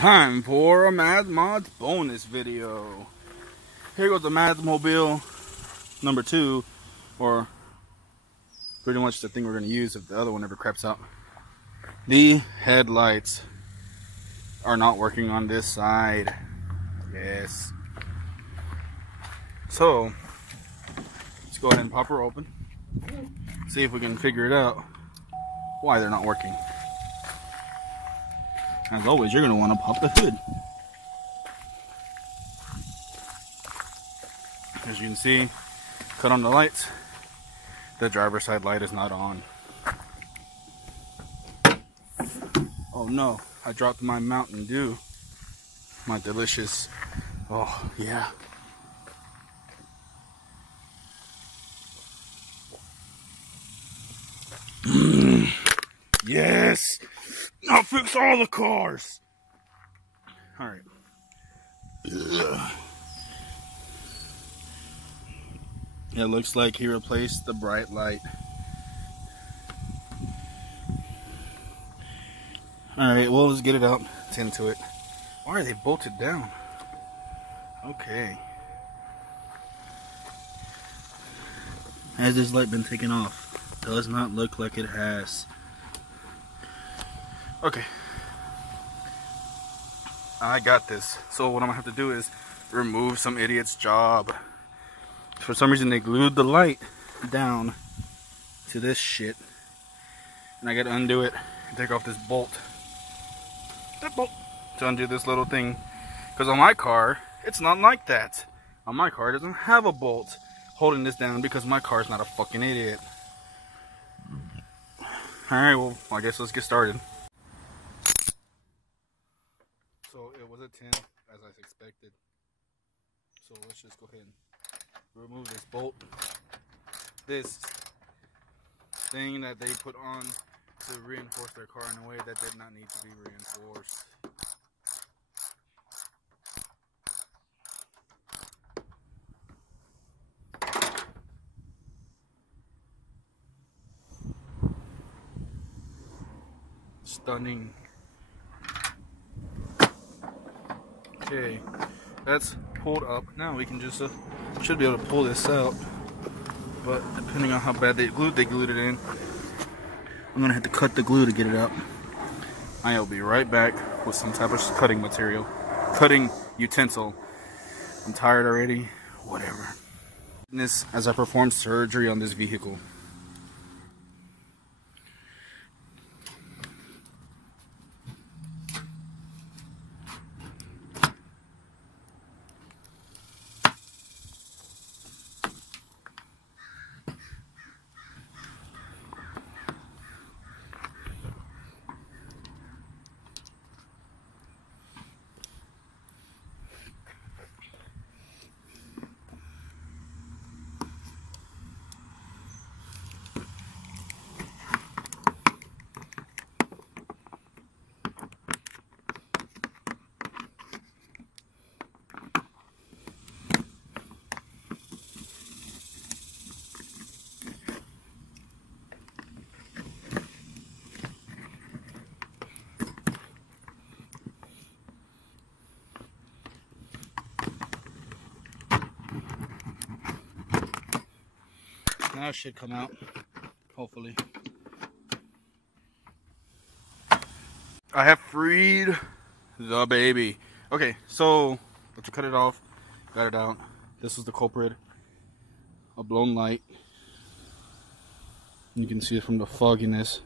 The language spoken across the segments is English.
Time for a Mad Mods bonus video. Here goes the Madsmobile number 2, or pretty much the thing we're going to use if the other one ever craps out. The headlights are not working on this side. Yes. So, let's go ahead and pop her open. See if we can figure it out why they're not working. As always, you're going to want to pop the hood. As you can see, cut on the lights. The driver's side light is not on. Oh no, I dropped my Mountain Dew. My delicious, oh yeah. Yes! I'll fix all the cars! Alright. It looks like he replaced the bright light. Alright, well, let's get it out. Tend to it. Why are they bolted down? Okay. Has this light been taken off? Does not look like it has. Okay. I got this. So what I'm gonna have to do is remove some idiot's job. For some reason they glued the light down to this shit. And I gotta undo it and take off this bolt. That bolt. To undo this little thing. Because on my car, it's not like that. On my car, it doesn't have a bolt holding this down because my car's not a fucking idiot. Alright, well, I guess let's get started. So it was a 10 as I expected. So let's just go ahead and remove this bolt. This thing that they put on to reinforce their car in a way that did not need to be reinforced. Stunning. Okay, that's pulled up. Now we can just should be able to pull this out, but depending on how bad they glued it in, I'm gonna have to cut the glue to get it out. I'll be right back with some type of cutting material, cutting utensil. I'm tired already. Whatever. This as I perform surgery on this vehicle. Now it should come out, hopefully. I have freed the baby. Okay, so let's cut it off. Got it out. This is the culprit. A blown light. You can see it from the fogginess.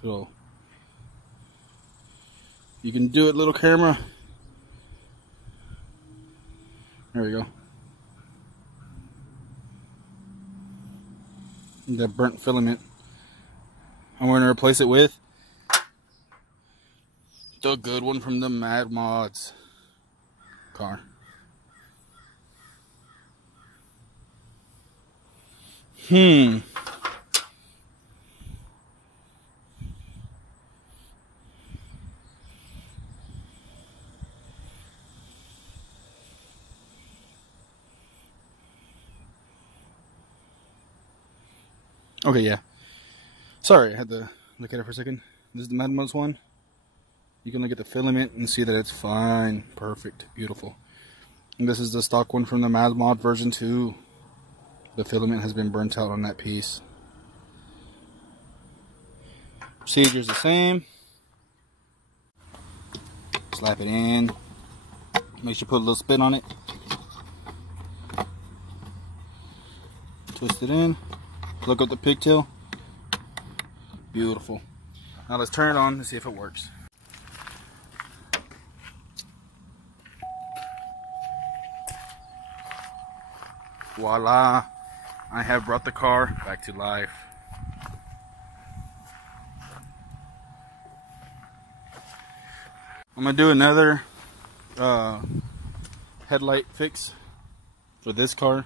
So you can do it, little camera. There we go. That burnt filament. I'm going to replace it with the good one from the Mad Mods car. Okay, yeah. Sorry, I had to look at it for a second. This is the Mad Mods one. You can look at the filament and see that it's fine, perfect, beautiful. And this is the stock one from the Mod version 2. The filament has been burnt out on that piece. Procedure is the same. Slap it in. Make sure you put a little spin on it. Twist it in. Look up the pigtail. Beautiful. Now let's turn it on and see if it works. Voila! I have brought the car back to life. I'm gonna do another headlight fix for this car.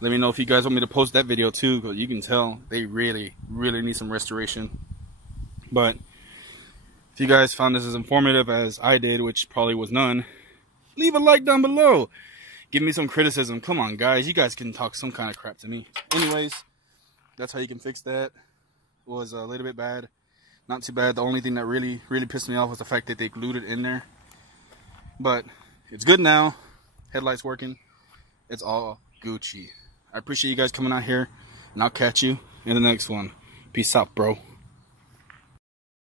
Let me know if you guys want me to post that video too, because you can tell they really need some restoration. But if you guys found this as informative as I did, which probably was none, leave a like down below. Give me some criticism. Come on, guys. You guys can talk some kind of crap to me. Anyways, that's how you can fix that. It was a little bit bad. Not too bad. The only thing that really pissed me off was the fact that they glued it in there. But it's good now. Headlights working. It's all Gucci. I appreciate you guys coming out here, and I'll catch you in the next one. Peace out, bro.